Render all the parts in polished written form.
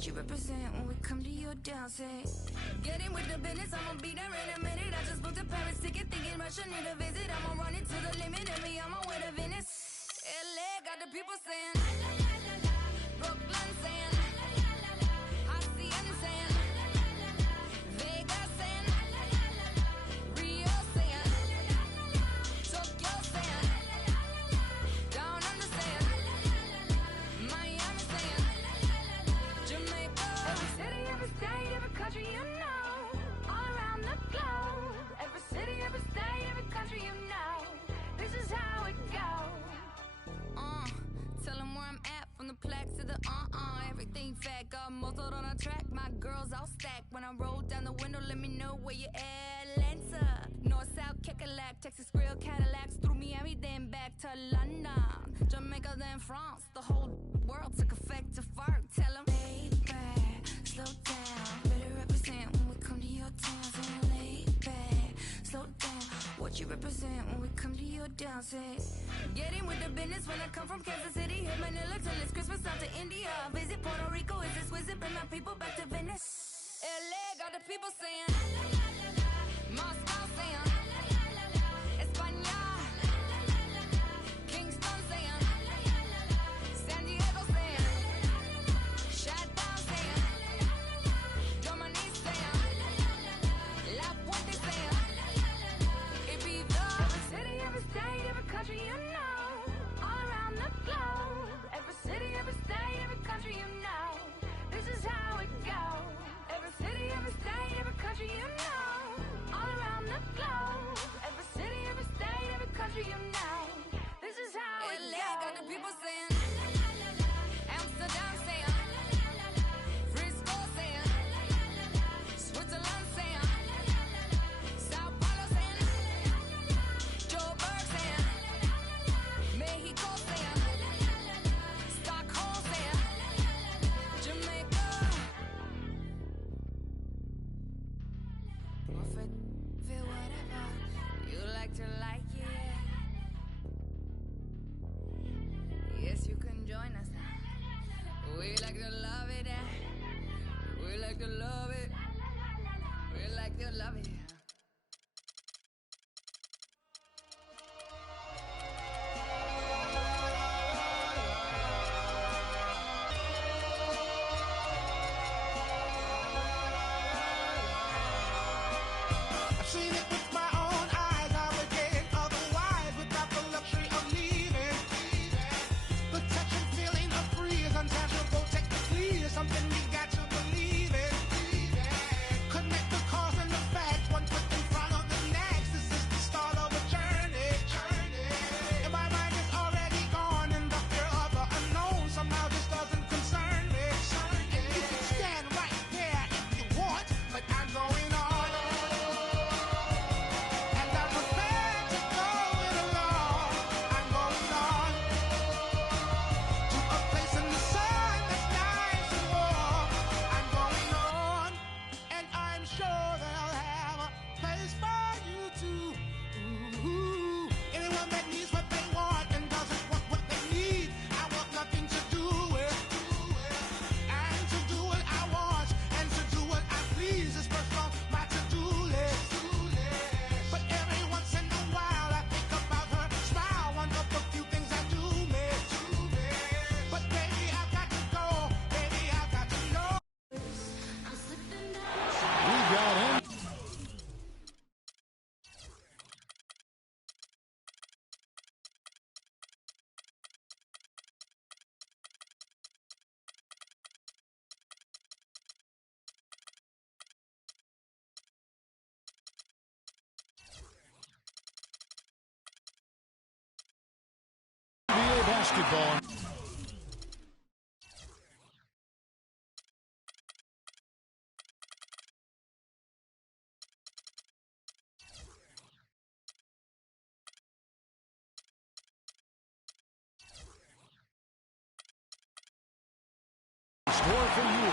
what you represent when we come to your downset. Getting with the business, I'ma be there in a minute. I just booked a Paris ticket, thinking Russia need a visit. I'ma run it to the limit, and me on my way to Venice. LA got the people saying, Brooklyn saying, Hacienda saying, Vegas saying, Rio saying, Tokyo saying, down under saying, Miami saying, Jamaica. Every city, every state, every country you know, all around the globe. Every city, every state, every country you know, this is how it goes. Tell them where I'm at, from the plaque to the everything fat, got muzzled on a track. My girls all stacked. When I roll down the window, let me know where you at. Atlanta, North, South, Kekalak, Texas Grill, Cadillacs, through Miami, then back to London, Jamaica, then France. The whole world took effect to fart. Tell them, lay back, slow down, better represent when we come to your town. So lay back, slow down, what you represent when we come to your downset. Getting with the business when I come from Kansas City, hit Manila till it's Christmas, out to India. Visit Puerto Rico, is this wizard, bring my people back to Venice. LA got the people saying, Moscow saying, España, Kingston saying, San Diego saying, Chateau saying, Dominique saying, La Puente saying, Ibiza. Every city, every state, every country you know, all around the globe. Every city, every state, every country you know, this is how it goes. Every city, every state, every country you know, all around the globe. Every city, every state, every country you know, this is how it goes. LA got the people saying, Amsterdam saying, Frisco saying, Switzerland saying, Sao Paulo saying, Joburg saying, Mexico saying, Stockholm saying, Jamaica. Prophet, feel whatever you like to like it. Yes, you can join us now. We like to love it. We like to love it. We like to love it. I've seen it with my own eyes. I would get it otherwise without the luxury of leaving. The touch and feeling of free is untouchable technically. It's something we got to believe in. Connect the cause and the facts, one foot in front of the next. This is the start of a journey. And my mind is already gone in the fear of the unknown. Somehow this doesn't concern me. And you can stand right there if you want, but I'm going on. And I'm prepared to go it alone. I'm going on to a place in the sun that's nice and warm. I'm going on, and I'm sure they'll have a place for you too. Anyone that needs what they want and doesn't want what they need, I want nothing to do with. And to do what I want and to do what I please is first on my to-do list. But every once in a while I think about her smile, one of the few things I do miss. But baby, I've got to go. Baby, I've got to know. We got him. NBA basketball. Score for you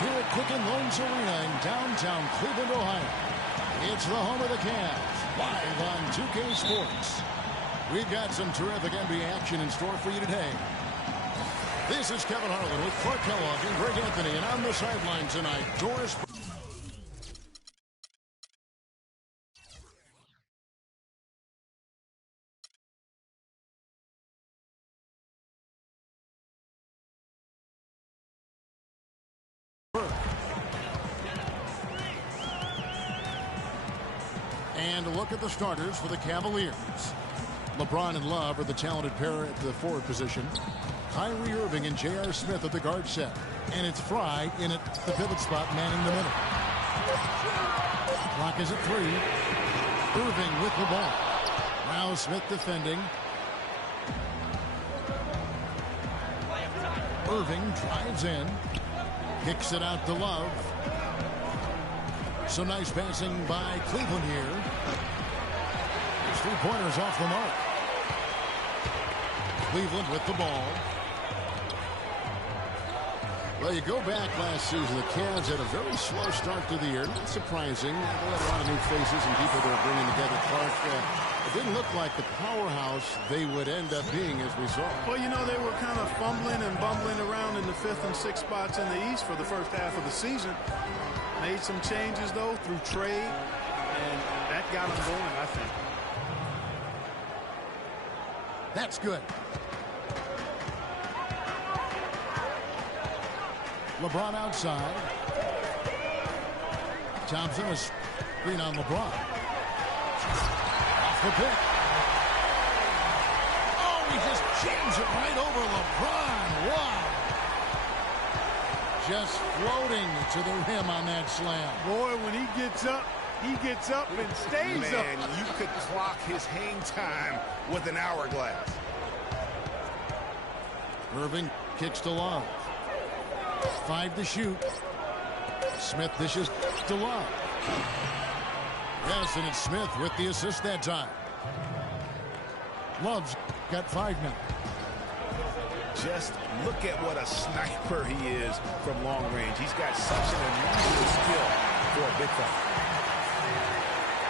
here at Quicken Loans Arena in downtown Cleveland, Ohio. It's the home of the Cavs, live on 2K Sports. We've got some terrific NBA action in store for you today. This is Kevin Harlan with Clark Kellogg and Greg Anthony, and on the sideline tonight, Doris. And a look at the starters for the Cavaliers. LeBron and Love are the talented pair at the forward position. Kyrie Irving and J.R. Smith at the guard set. And it's Fry in at the pivot spot, manning the middle. Clock is at 3. Irving with the ball. Now Smith defending. Irving drives in. Kicks it out to Love. Some nice passing by Cleveland here. His 3-pointers off the mark. Cleveland with the ball. Well, you go back last season, the Cavs had a very slow start to the year. Not surprising. They had a lot of new faces and people they were bringing together. Clark, it didn't look like the powerhouse they would end up being, as we saw. Well, you know, they were kind of fumbling and bumbling around in the 5th and 6th spots in the East for the first half of the season. Made some changes, though, through trade, and that got them going, I think. That's good. LeBron outside. Thompson is screen on LeBron. Off the pick. Oh, he just jams it right over LeBron. Wow. Just floating to the rim on that slam. Boy, when he gets up and stays up. Man, you could clock his hang time with an hourglass. Irving kicks to Love. 5 to shoot. Smith dishes to Love. Yes, and it's Smith with the assist that time. Love's got 5 now. Just look at what a sniper he is from long range. He's got such an unusual skill for a big fella.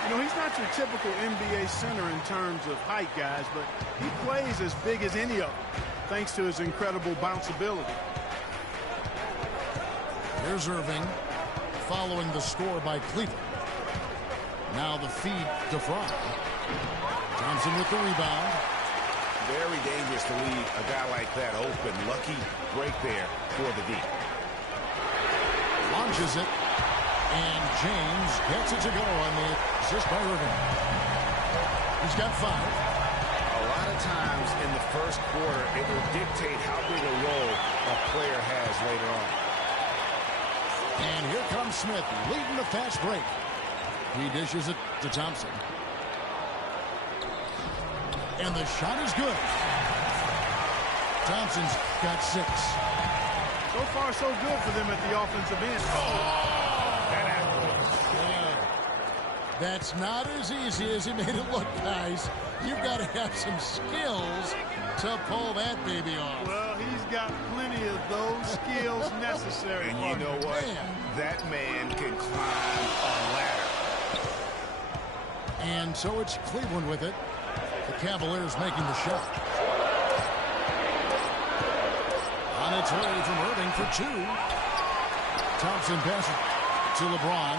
You know, he's not your typical NBA center in terms of height, guys, but he plays as big as any of them, thanks to his incredible bounce ability. Here's Irving following the score by Cleveland. Now the feed to Fry. Thompson with the rebound. Very dangerous to leave a guy like that open. Lucky break there for the D. Launches it. And James gets it to go on the assist by Irving. He's got 5. A lot of times in the first quarter, it will dictate how big a role a player has later on. And here comes Smith leading the fast break. He dishes it to Thompson. And the shot is good. Thompson's got 6. So far, so good for them at the offensive end. That's not as easy as he made it look, guys. You've got to have some skills to pull that baby off. Well, he's got plenty of those skills necessary. And you know what? Man. That man can climb a ladder. And so it's Cleveland with it. The Cavaliers making the shot. On its way from Irving for 2. Thompson passes to LeBron.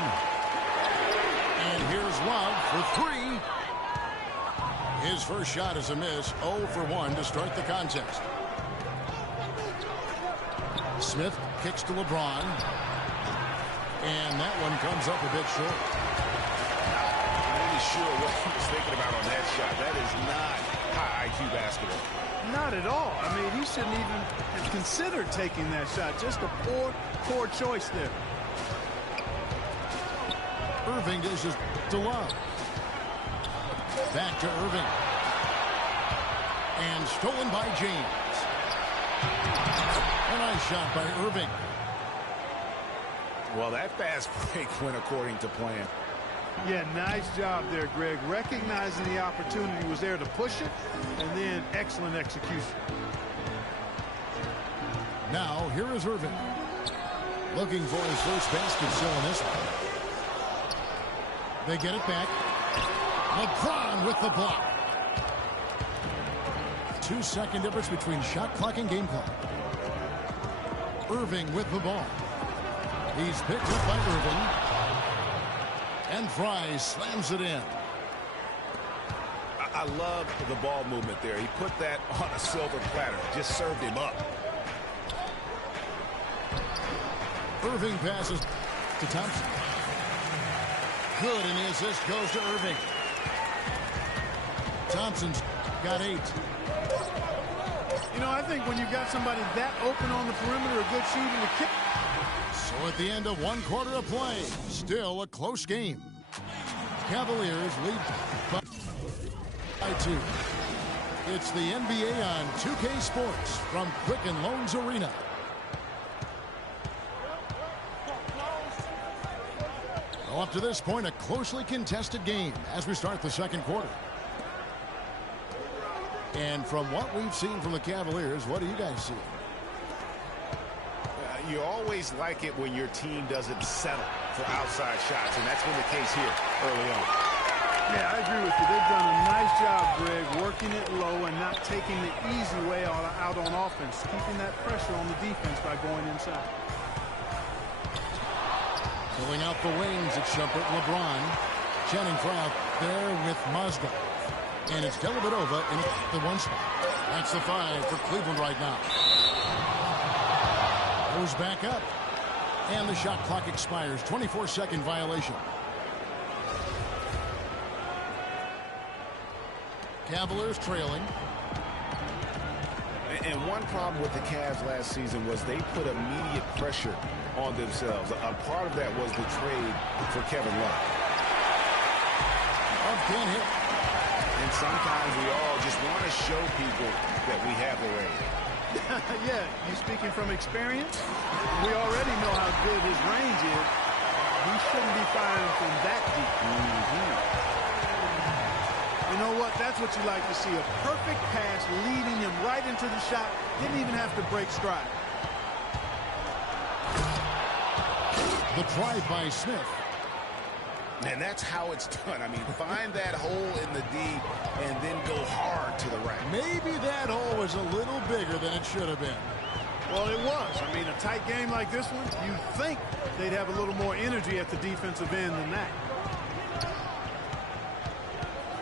And here's Love for 3. His first shot is a miss. 0 for 1 to start the contest. Smith kicks to LeBron. And that one comes up a bit short. I'm not really sure what he was thinking about on that shot. That is not high IQ basketball. Not at all. I mean, he shouldn't even have considered taking that shot. Just a poor choice there. Irving dishes to Love. Back to Irving. And stolen by James. A nice shot by Irving. Well, that fast break went according to plan. Yeah, nice job there, Greg. Recognizing the opportunity was there to push it, and then excellent execution. Now, here is Irving. Looking for his first basket still in this one. They get it back. LeBron with the block. 2-second difference between shot clock and game clock. Irving with the ball. He's picked up by Irving. And Fry slams it in. I love the ball movement there. He put that on a silver platter. Just served him up. Irving passes to Thompson. Good, and the assist goes to Irving. Thompson's got 8. You know, I think when you've got somebody that open on the perimeter, a good shooting to kick. So at the end of 1 quarter of play, still a close game. Cavaliers lead by 2. It's the NBA on 2K Sports from Quicken Loans Arena. Well, up to this point, a closely contested game as we start the second quarter. And from what we've seen from the Cavaliers, what do you guys see? You always like it when your team doesn't settle for outside shots, and that's been the case here early on. Yeah, I agree with you. They've done a nice job, Greg, working it low and not taking the easy way out on offense, keeping that pressure on the defense by going inside. Filling out the wings, it's Shumpert and LeBron. Channing Frye out there with Mozgov. And it's Dellavedova in the 1 spot. That's the 5 for Cleveland right now. Goes back up. And the shot clock expires. 24-second violation. Cavaliers trailing. And one problem with the Cavs last season was they put immediate pressure on themselves. A part of that was the trade for Kevin Love. Love can't hit. And sometimes we all just want to show people that we have the range. Yeah, you speaking from experience? We already know how good his range is. He shouldn't be firing from that deep. You know what? That's what you like to see. A perfect pass leading him right into the shot. Didn't even have to break stride. The try by Smith. And that's how it's done. I mean, find that hole in the D and then go hard to the rack. Maybe that hole was a little bigger than it should have been. Well, it was. I mean, a tight game like this one, you'd think they'd have a little more energy at the defensive end than that.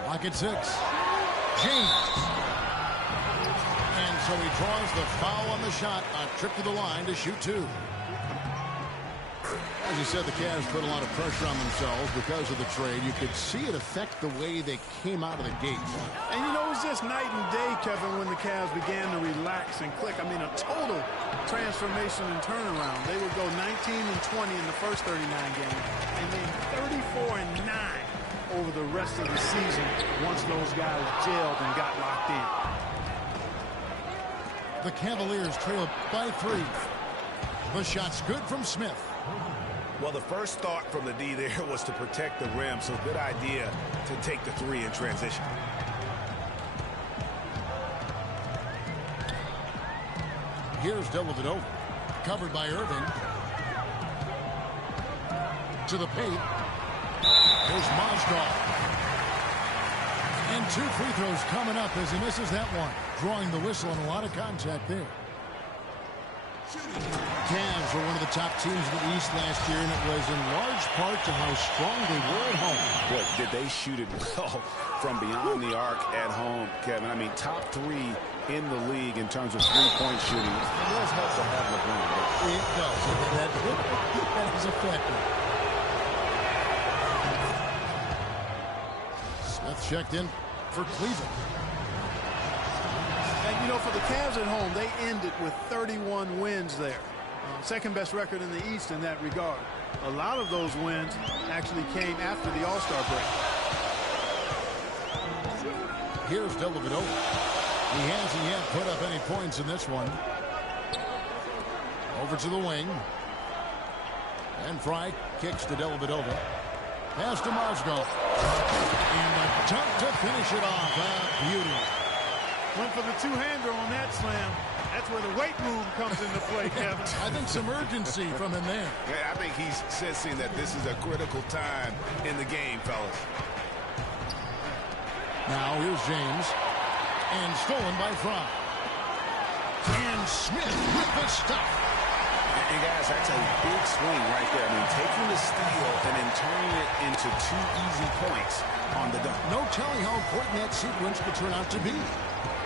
Lock at 6. James. And so he draws the foul on the shot. A trip to the line to shoot 2. As you said, the Cavs put a lot of pressure on themselves because of the trade. You could see it affect the way they came out of the gate. And you know, it was just night and day, Kevin, when the Cavs began to relax and click. I mean, a total transformation and turnaround. They would go 19-20 in the first 39 games, and then 34-9 over the rest of the season once those guys gelled and got locked in. The Cavaliers trail by 3. The shot's good from Smith. Well, the first thought from the D there was to protect the rim, so good idea to take the 3 in transition. Here's Dellavedova, covered by Irving. To the paint. Here's Mozgov. And 2 free throws coming up as he misses that one. Drawing the whistle and a lot of contact there. Cavs were one of the top teams in the East last year, and it was in large part to how strong they were at home. Boy, did they shoot it well from beyond the arc at home, Kevin. I mean, top 3 in the league in terms of three-point shooting. It does help to have LeBron. It does. That is effective. Smith checked in for Cleveland. And, you know, for the Cavs at home, they ended with 31 wins there. Second best record in the East in that regard. A lot of those wins actually came after the All-Star break. Here's Dellavedova. He hasn't yet put up any points in this one. Over to the wing. And Fry kicks to Dellavedova. Pass to Mozgov. And a dunk to finish it off. A beauty. Went for the two-hander on that slam. That's where the weight room comes into play, Kevin. I think some urgency from him there. Yeah, I think he's sensing that this is a critical time in the game, fellas. Now here's James. And stolen by Fry. And Smith with the stuff. And guys, that's a big swing right there. I mean, taking the steal and then turning it into 2 easy points on the dunk. No telling how important that sequence could turn out to be.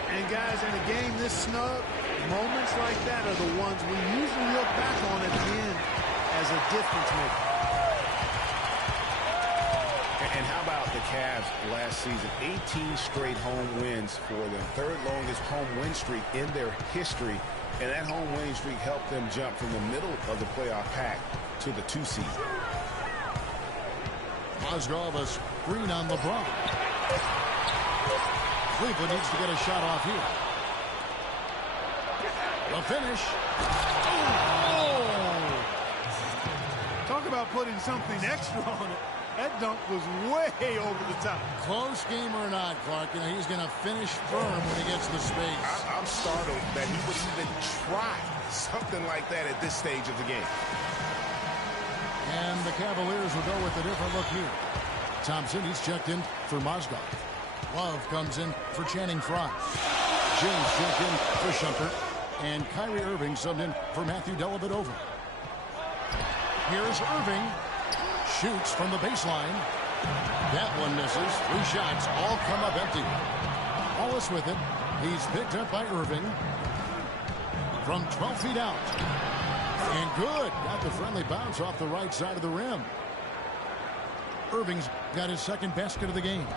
And guys, in a game this snug, moments like that are the ones we usually look back on at the end as a difference maker. And how about the Cavs last season? 18 straight home wins for their third longest home win streak in their history. And that home winning streak helped them jump from the middle of the playoff pack to the 2 seed. Mozgov a screen on LeBron. Cleveland needs to get a shot off here. The finish. Oh! Talk about putting something extra on it. That dunk was way over the top. Close game or not, Clark, you know, he's going to finish firm when he gets the space. I'm startled that he would even try something like that at this stage of the game. And the Cavaliers will go with a different look here. Thompson, he's checked in for Mozgov. Love comes in for Channing Frye. James checked in for Shumpert. And Kyrie Irving subbed in for Matthew Dellavedova. Here's Irving. Shoots from the baseline. That one misses. 3 shots all come up empty. Wallace with it. He's picked up by Irving. From 12 feet out. And good. Got the friendly bounce off the right side of the rim. Irving's got his second basket of the game.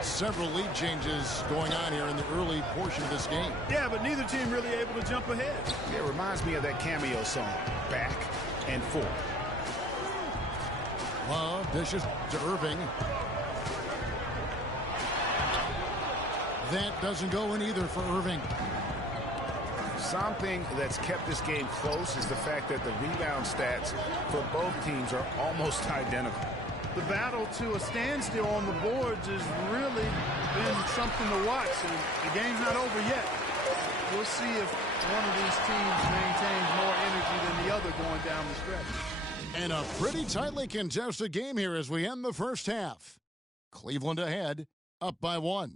Several lead changes going on here in the early portion of this game. Yeah, but neither team really able to jump ahead. Yeah, it reminds me of that cameo song, Back and Forth. Love dishes to Irving. That doesn't go in either for Irving. Something that's kept this game close is the fact that the rebound stats for both teams are almost identical. The battle to a standstill on the boards has really been something to watch, and the game's not over yet. We'll see if one of these teams maintains more energy than the other going down the stretch. And a pretty tightly contested game here as we end the first half. Cleveland ahead, up by 1.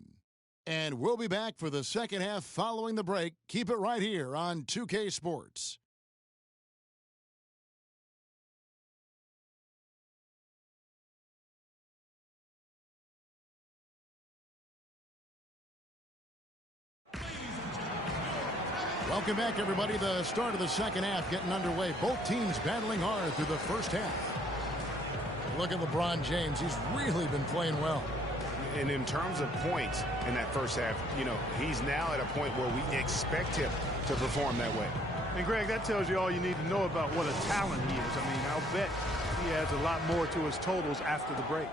And we'll be back for the second half following the break. Keep it right here on 2K Sports. Welcome back, everybody. The start of the second half getting underway. Both teams battling hard through the first half. Look at LeBron James. He's really been playing well. And in terms of points in that first half, you know, he's now at a point where we expect him to perform that way. And, Greg, that tells you all you need to know about what a talent he is. I mean, I'll bet he adds a lot more to his totals after the break.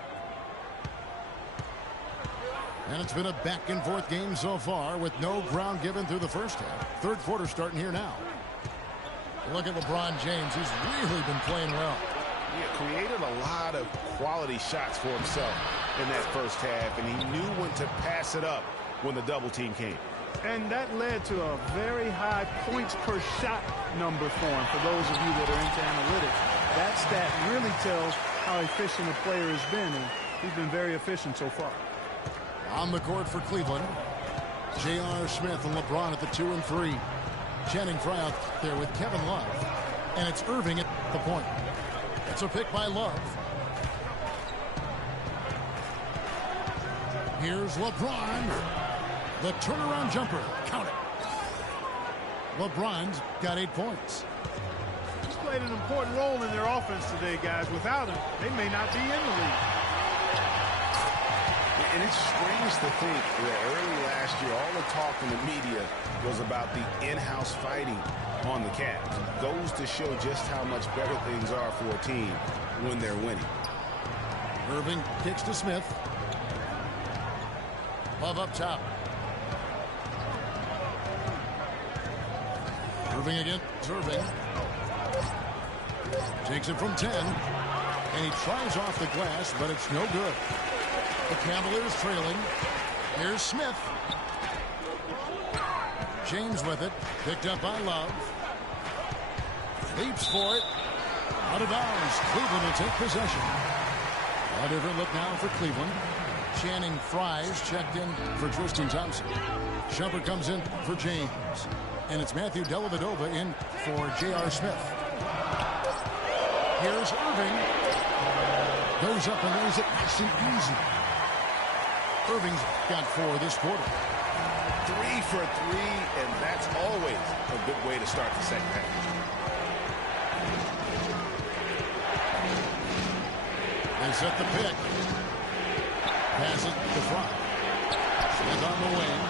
And it's been a back-and-forth game so far with no ground given through the first half. Third quarter starting here now. Look at LeBron James. He's really been playing well. He created a lot of quality shots for himself in that first half, and he knew when to pass it up when the double team came. And that led to a very high points per shot number for him. For those of you that are into analytics, that stat really tells how efficient a player has been, and he's been very efficient so far. On the court for Cleveland, J.R. Smith and LeBron at the 2 and 3. Channing Frye out there with Kevin Love. And it's Irving at the point. It's a pick by Love. Here's LeBron. The turnaround jumper. Count it. LeBron's got 8 points. He's played an important role in their offense today, guys. Without him, they may not be in the league. And it's strange to think that early last year, all the talk in the media was about the in-house fighting on the Cavs. Goes to show just how much better things are for a team when they're winning. Irving kicks to Smith. Love up top. Irving again. Irving. Takes it from 10. And he tries off the glass, but it's no good. The Cavaliers trailing. Here's Smith. James with it. Picked up by Love. Leaps for it. Out of bounds. Cleveland will take possession. A different look now for Cleveland. Channing Frye's checked in for Tristan Thompson. Shumpert comes in for James. And it's Matthew Dellavedova in for J.R. Smith. Here's Irving. Goes up and lays it nice and easy. Irving's got 4 this quarter. 3 for 3, and that's always a good way to start the second half. They set the pick. Pass it to front. Smith on the wing.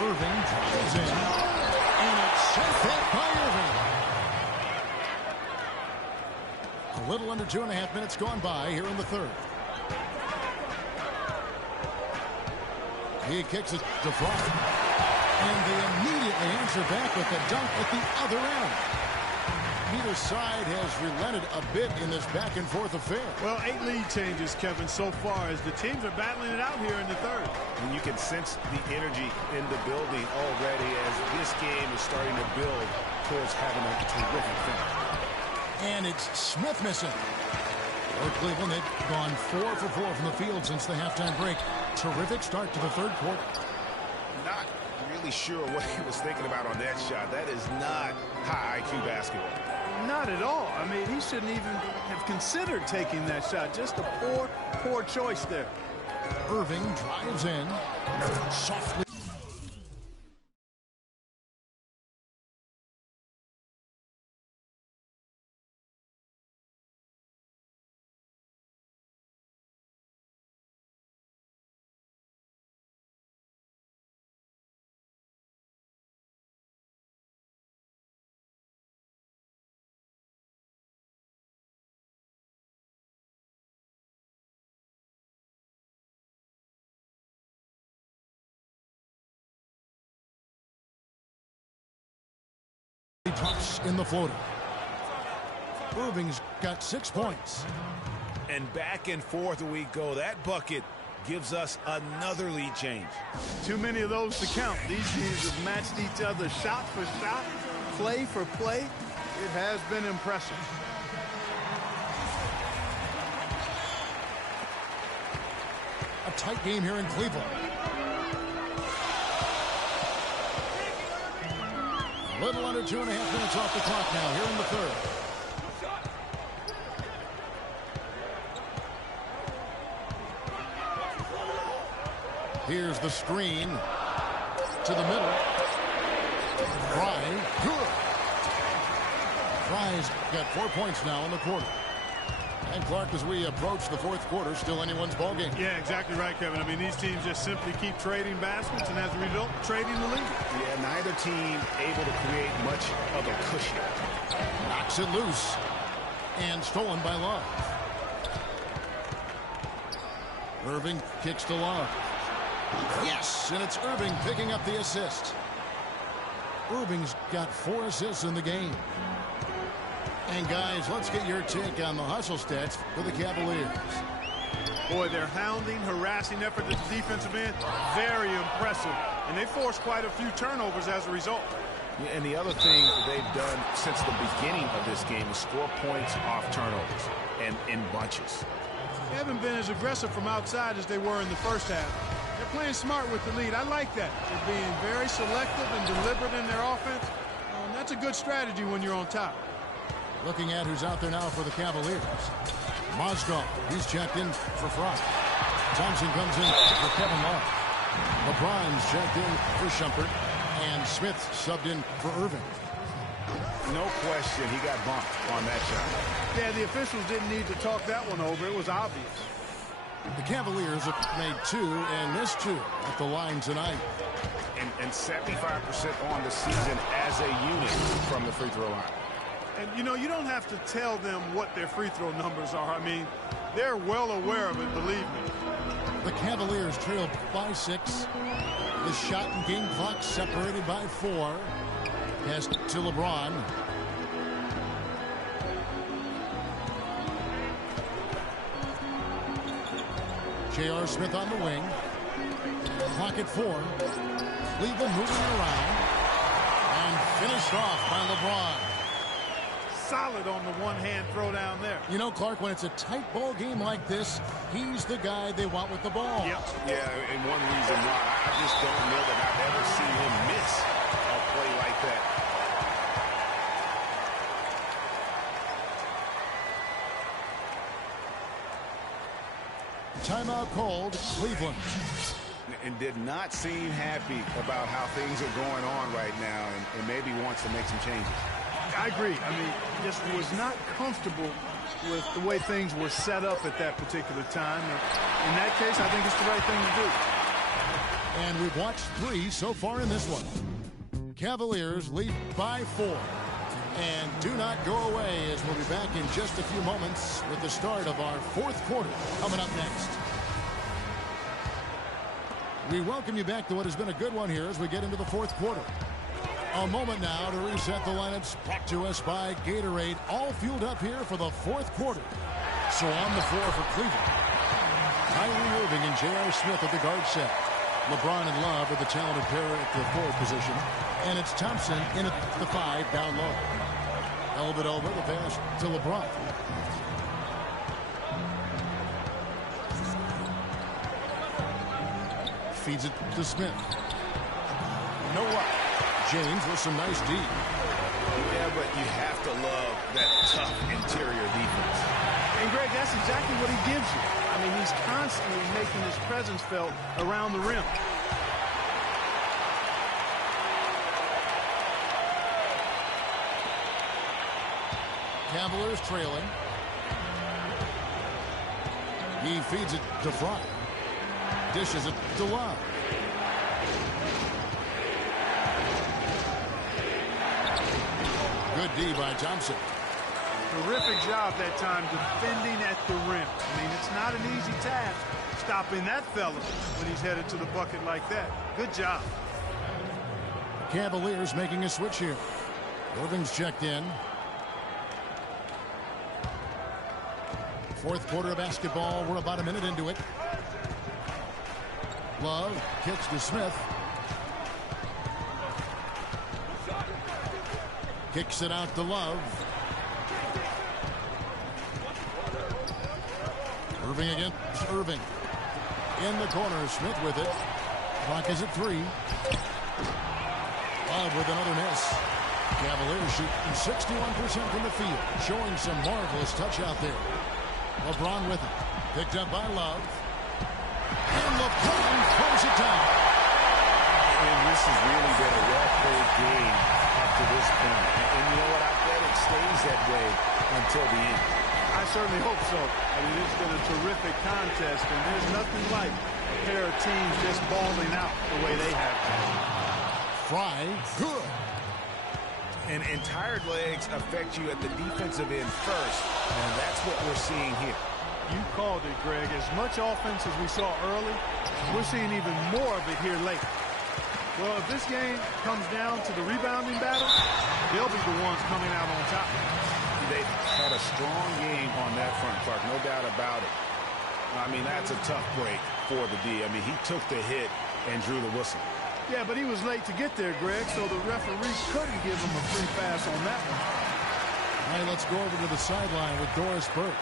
Irving drives in. And it's sent back by Irving. A little under 2.5 minutes gone by here in the third. He kicks it to front. And they immediately answer back with the dunk at the other end. Neither side has relented a bit in this back-and-forth affair. Well, 8 lead changes, Kevin, so far as the teams are battling it out here in the third. And you can sense the energy in the building already as this game is starting to build towards having a terrific finish. And it's Smith missing. For Cleveland, they've gone 4 for 4 from the field since the halftime break. Terrific start to the third quarter. Not really sure what he was thinking about on that shot. That is not high IQ basketball. Not at all. I mean, he shouldn't even have considered taking that shot. Just a poor choice there. Irving drives in. Softly. Drops in the floater. Irving's got 6 points. And back and forth we go. That bucket gives us another lead change. Too many of those to count. These teams have matched each other shot for shot, play for play. It has been impressive. A tight game here in Cleveland. A little under 2.5 minutes off the clock now here in the third. Here's the screen to the middle. Fry, good. Fry's got 4 points now in the quarter. And Clark, as we approach the fourth quarter, still anyone's ballgame. Yeah, exactly right, Kevin. I mean, these teams just simply keep trading baskets, and as a result, trading the lead. Yeah, neither team able to create much of a cushion. Knocks it loose. And stolen by Love. Irving kicks to Love. Yes, and it's Irving picking up the assist. Irving's got 4 assists in the game. And guys, let's get your take on the hustle stats for the Cavaliers. Boy, their hounding, harassing effort at the defensive end, very impressive. And they forced quite a few turnovers as a result. Yeah, and the other thing they've done since the beginning of this game is score points off turnovers and in bunches. They haven't been as aggressive from outside as they were in the first half. They're playing smart with the lead. I like that. They're being very selective and deliberate in their offense. That's a good strategy when you're on top. Looking at who's out there now for the Cavaliers. Mozgov, he's checked in for Fry. Thompson comes in for Kevin Love. LeBron's checked in for Shumpert. And Smith subbed in for Irving. No question he got bumped on that shot. Yeah, the officials didn't need to talk that one over. It was obvious. The Cavaliers have made 2 and missed 2 at the line tonight. And 75% on the season as a unit from the free throw line. And, you know, you don't have to tell them what their free throw numbers are. I mean, they're well aware of it, believe me. The Cavaliers trail by 6. The shot and game clock separated by 4. Pass to LeBron. J.R. Smith on the wing. Clock at 4. Cleveland moving around. And finished off by LeBron. solid on the one-hand throw down there. You know, Clark, when it's a tight ball game like this, he's the guy they want with the ball. Yep. Yeah, and one reason why I just don't know that I've ever seen him miss a play like that. Timeout called, Cleveland. And did not seem happy about how things are going on right now, and maybe wants to make some changes. I agree. I mean, just was not comfortable with the way things were set up at that particular time. In that case, I think it's the right thing to do. And we've watched 3 so far in this one. Cavaliers lead by 4. And do not go away, as we'll be back in just a few moments with the start of our 4th quarter coming up next. We welcome you back to what has been a good one here as we get into the 4th quarter. A moment now to reset the lineups, brought to us by Gatorade, all fueled up here for the 4th quarter. So on the floor for Cleveland, Kyrie Irving and J.R. Smith at the guard set. LeBron and Love are the talented pair at the forward position. And it's Thompson in at the 5 down low. Elbit over the pass to LeBron. Feeds it to Smith. No luck. James with some nice D. Yeah, but you have to love that tough interior defense. And, Greg, that's exactly what he gives you. I mean, he's constantly making his presence felt around the rim. Cavaliers trailing. He feeds it to Fry. Dishes it to Love. Good D by Thompson. Terrific job that time defending at the rim. I mean, it's not an easy task stopping that fella when he's headed to the bucket like that. Good job. Cavaliers making a switch here. Irving's checked in. 4th quarter of basketball. We're about a minute into it. Love kicks to Smith. Kicks it out to Love. Irving against Irving. In the corner, Smith with it. Clock is at 3. Love with another miss. Cavaliers shooting 61% from the field, showing some marvelous touch out there. LeBron with it. Picked up by Love. And LeBron throws it down. And this has really been a well-played game up to this point. And you know what? I bet it stays that way until the end. I certainly hope so. I mean, it's been a terrific contest, and there's nothing like a pair of teams just balling out the way they have. Fry, good. And tired legs affect you at the defensive end first, and that's what we're seeing here. You called it, Greg. As much offense as we saw early, we're seeing even more of it here late. Well, if this game comes down to the rebounding battle, they'll be the ones coming out on top. They've had a strong game on that front, Clark, no doubt about it. I mean, that's a tough break for the D. I mean, he took the hit and drew the whistle. Yeah, but he was late to get there, Greg, so the referee couldn't give him a free pass on that one. All right, let's go over to the sideline with Doris Burke.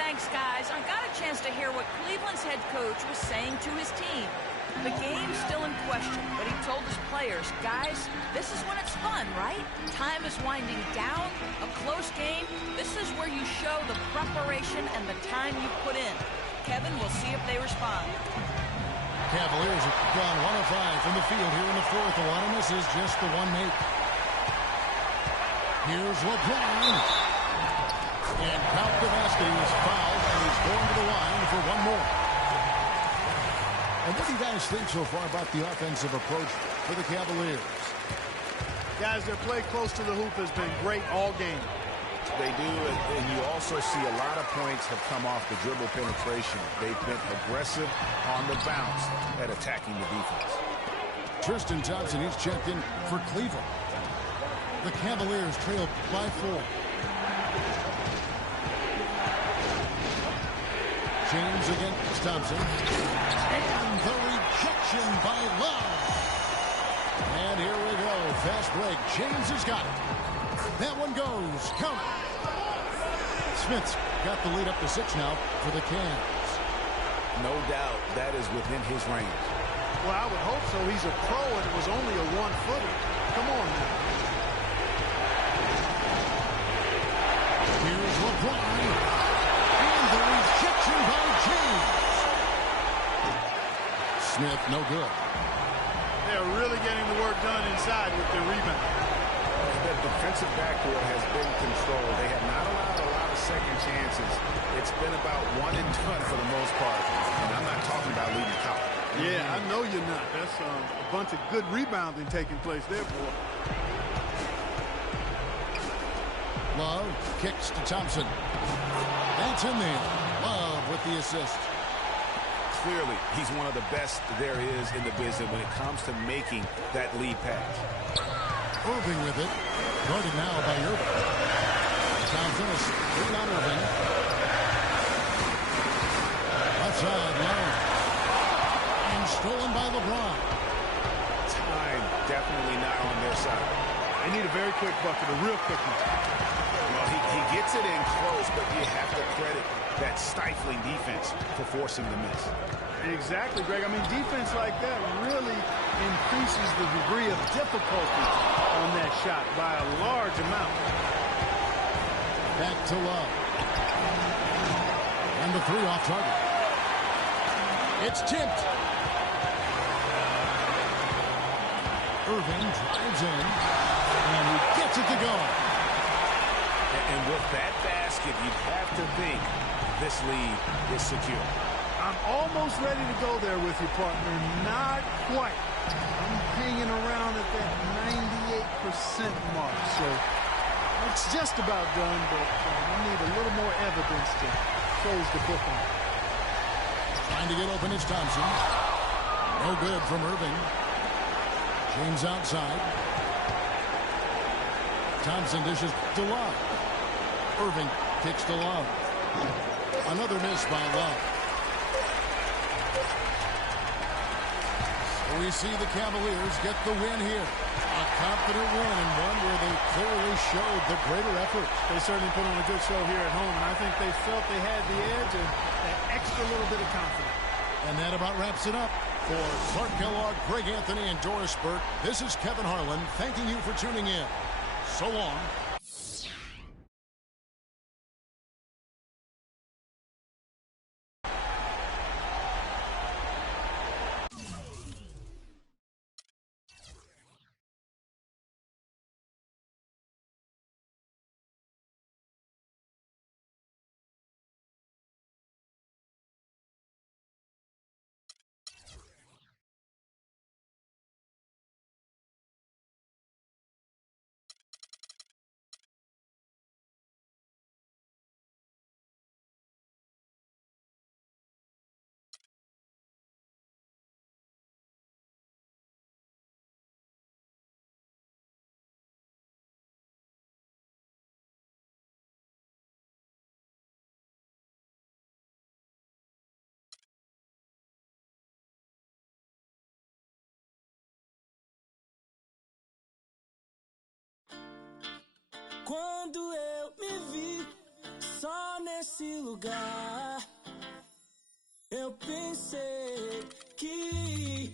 Thanks, guys. I got a chance to hear what Cleveland's head coach was saying to his team. The game's still in question, but he told his players, guys, this is when it's fun, right? Time is winding down, a close game. This is where you show the preparation and the time you put in. Kevin, we'll see if they respond. Cavaliers have gone 1 of 5 from the field here in the 4th. A lot of misses, just the one make. Here's LeBron. And count the basket. He was fouled, and he's going to the line for one more. And what do you guys think so far about the offensive approach for the Cavaliers? Guys, their play close to the hoop has been great all game. They do, and you also see a lot of points have come off the dribble penetration. They've been aggressive on the bounce at attacking the defense. Tristan Thompson, he's checked in for Cleveland. The Cavaliers trail by 4. James against Thompson. And the rejection by Love. And here we go. go. Fast break. James has got it. That one goes. Count it. Smith's got the lead up to 6 now for the Cavs. No doubt that is within his range. Well, I would hope so. He's a pro, and it was only a 1-footer. Come on now. Here's LeBron. And the rejection by James. Smith, no good. They're really getting the work done inside with their rebound. The defensive backcourt has been controlled. They have not allowed a lot of second chances. It's been about one and done for the most part. And I'm not talking about leaving count. Yeah, I know you're not. That's a bunch of good rebounding taking place there, boy. Love kicks to Thompson. That's in there. Love with the assist. Clearly, he's one of the best there is in the business when it comes to making that lead pass. Irving with it. Guarded now by Irving. Thompson is lead on Irving. Left side, Love. And stolen by LeBron. Time definitely not on their side. They need a very quick bucket, a real quick one. Well, he gets it in close, but you have to credit that stifling defense for forcing the miss. Exactly, Greg. I mean, defense like that really increases the degree of difficulty on that shot by a large amount. Back to Love. And the 3 off target. It's tipped. Irving drives in. And he gets it to go. And with that basket, you'd have to think this lead is secure. I'm almost ready to go there with you, partner. Not quite. I'm hanging around at that 98% mark. So it's just about done, but I need a little more evidence to close the book on. Trying to get open is Thompson. No good from Irving. James outside. Thompson dishes to Love. Irving kicks to Love. Another miss by Love. So we see the Cavaliers get the win here. A confident win and one where they clearly showed the greater effort. They certainly put on a good show here at home, and I think they felt they had the edge and that extra little bit of confidence. And that about wraps it up. For Clark Kellogg, Greg Anthony, and Doris Burke, this is Kevin Harlan thanking you for tuning in. So long. Quando eu me vi só nesse lugar, eu pensei que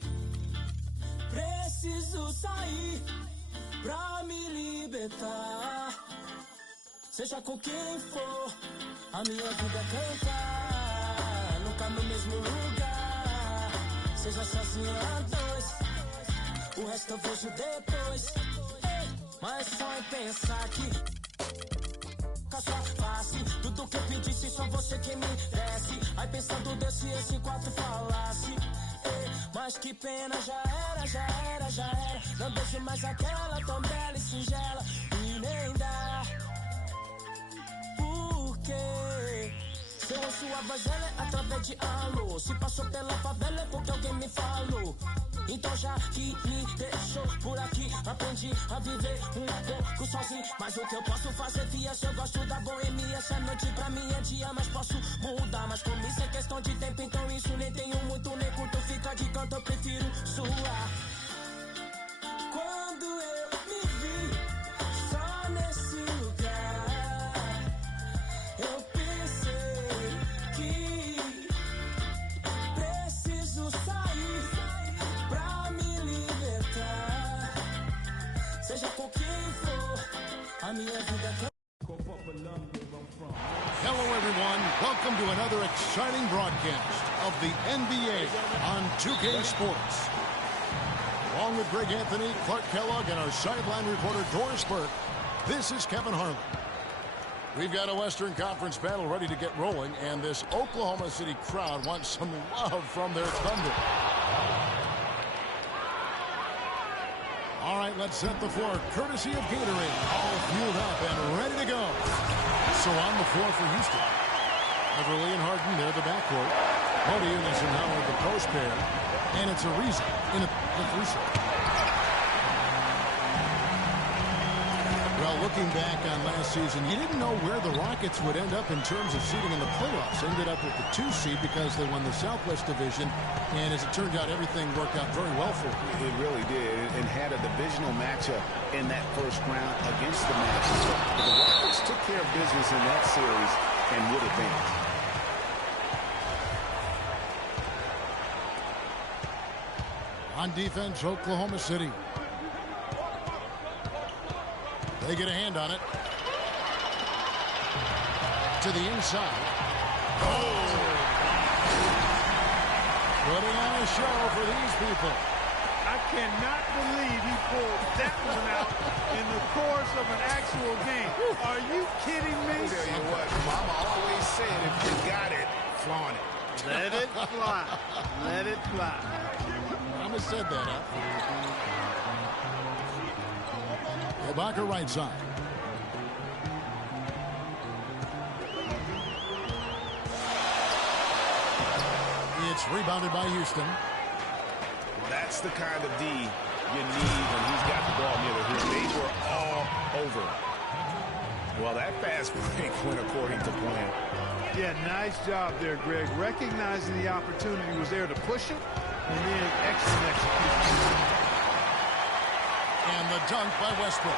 preciso sair pra me libertar. Seja com quem for, a minha vida é cantar, nunca no mesmo lugar. Seja sozinho a dois, o resto eu vejo depois. Mas só em pensar que com a sua face, tudo que eu pedisse, só você que me desse. Aí pensando Deus se esse quarto falasse. Mas que pena, já era. Não deixo mais aquela tão bela e singela. E nem dá. Por quê? Se eu ouço a voz dela é através de alô. Se passou pela favela é porque alguém me falou. Então já que me deixou por aqui, aprendi a viver um pouco sozinho. Mas o que eu posso fazer, fia, se eu gosto da boemia. Essa noite pra mim é dia, mas posso mudar. Mas como isso é questão de tempo, então isso nem tenho muito, nem curto. Fica de canto, eu prefiro suar. Quando eu A minha vida canta. Hello, everyone. Welcome to another exciting broadcast of the NBA on 2K Sports. Along with Greg Anthony, Clark Kellogg, and our sideline reporter Doris Burke, this is Kevin Harlan. We've got a Western Conference battle ready to get rolling, and this Oklahoma City crowd wants some love from their Thunder. All right, let's set the floor, courtesy of Gatorade. All fueled up and ready to go. So on the floor for Houston. Everly and Harden, they're the backcourt. Modiunas and Howard, the post pair. And it's Ariza in the free throw. Well, looking back on last season, you didn't know where the Rockets would end up in terms of seeding in the playoffs. Ended up with the 2 seed because they won the Southwest Division. And as it turned out, everything worked out very well for them. It really did, and had a divisional matchup in that first round against the Magic. The Rockets took care of business in that series and would advance. On defense, Oklahoma City. They get a hand on it. To the inside. Oh! Putting on a show for these people. I cannot believe he pulled that one out in the course of an actual game. Are you kidding me? I'll tell you what, Mama always said, if you got it, flaunt it. Let it fly. Let it fly. Mama said that, huh? Ibaka right side. It's rebounded by Houston. That's the kind of D you need when he's got the ball near the hoop. They were all over. Well, that fast break went according to plan. Yeah, nice job there, Greg. Recognizing the opportunity was there to push him, and then excellent execution. And the dunk by Westbrook.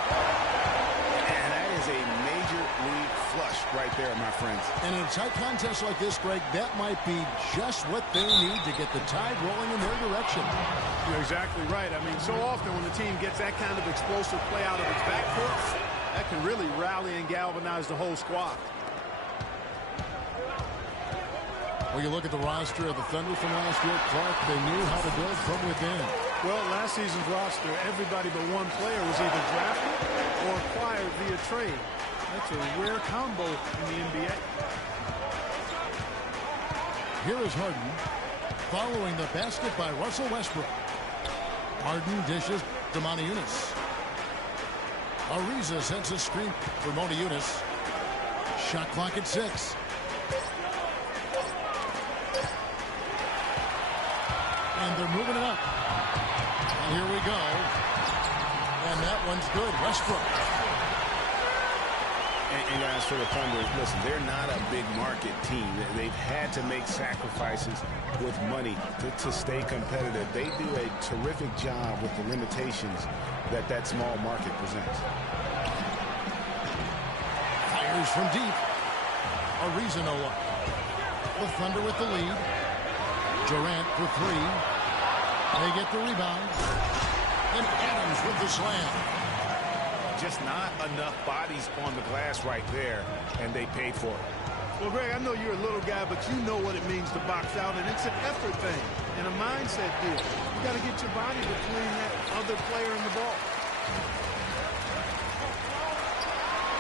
And that is a major league flush right there, my friends. And in a tight contest like this, Greg, that might be just what they need to get the tide rolling in their direction. You're exactly right. I mean, so often when the team gets that kind of explosive play out of its backcourt, that can really rally and galvanize the whole squad. Well, you look at the roster of the Thunder from last year, Clark, they knew how to build from within. Well, last season's roster, everybody but one player was either drafted or acquired via trade. That's a rare combo in the NBA. Here is Harden, following the basket by Russell Westbrook. Harden dishes to Modiunas. Ariza sends a screen for Modiunas. Shot clock at 6. And they're moving it up. And here we go. And that one's good. Westbrook. And guys, for the Thunder, listen, they're not a big market team. They've had to make sacrifices with money to stay competitive. They do a terrific job with the limitations that small market presents. Fires from deep. Ariza no look. The Thunder with the lead. Durant for 3. They get the rebound. And Adams with the slam. Just not enough bodies on the glass right there, and they paid for it. Well, Greg, I know you're a little guy, but you know what it means to box out, and it's an effort thing and a mindset deal. You got to get your body between that other player and the ball.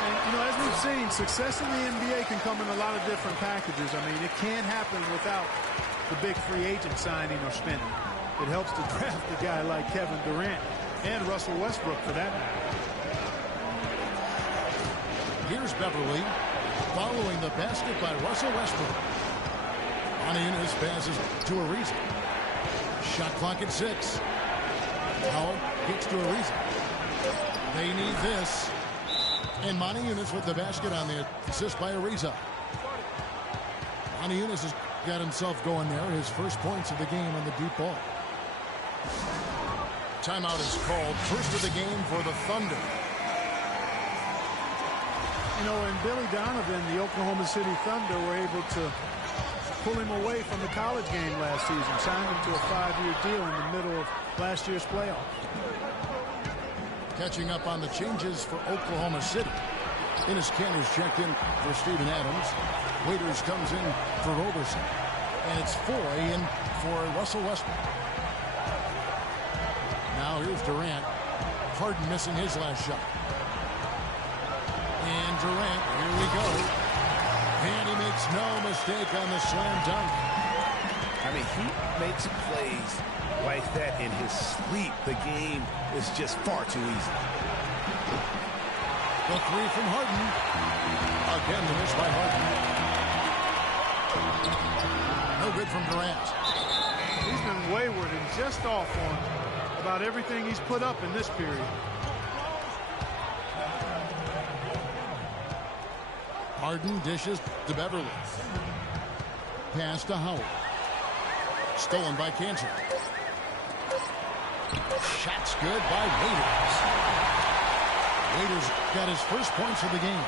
And, you know, as we've seen, success in the NBA can come in a lot of different packages. I mean, it can't happen without the big free agent signing or spending. It helps to draft a guy like Kevin Durant and Russell Westbrook for that matter. Here's Beverly, following the basket by Russell Westbrook. Modiunas passes to Ariza. Shot clock at 6. Howard gets to Ariza. They need this. And Modiunas with the basket on the assist by Ariza. Modiunas has got himself going there. His first points of the game on the deep ball. Timeout is called. First of the game for the Thunder. You know, and Billy Donovan, the Oklahoma City Thunder, were able to pull him away from the college game last season, signed him to a 5-year deal in the middle of last year's playoffs. Catching up on the changes for Oklahoma City. Enes Kanter's checked in for Steven Adams. Waiters comes in for Roberson. And it's Foy in for Russell Westbrook. Now here's Durant. Harden missing his last shot. And Durant, here we go. And he makes no mistake on the slam dunk. I mean, he makes plays like that in his sleep. The game is just far too easy. The three from Harden. Again, the miss by Harden. No good from Durant. He's been wayward and just off on about everything he's put up in this period. Harden dishes to Beverly. Pass to Howard. Stolen by Kanter. Shot's good by Waiters. Waiters got his first points of the game.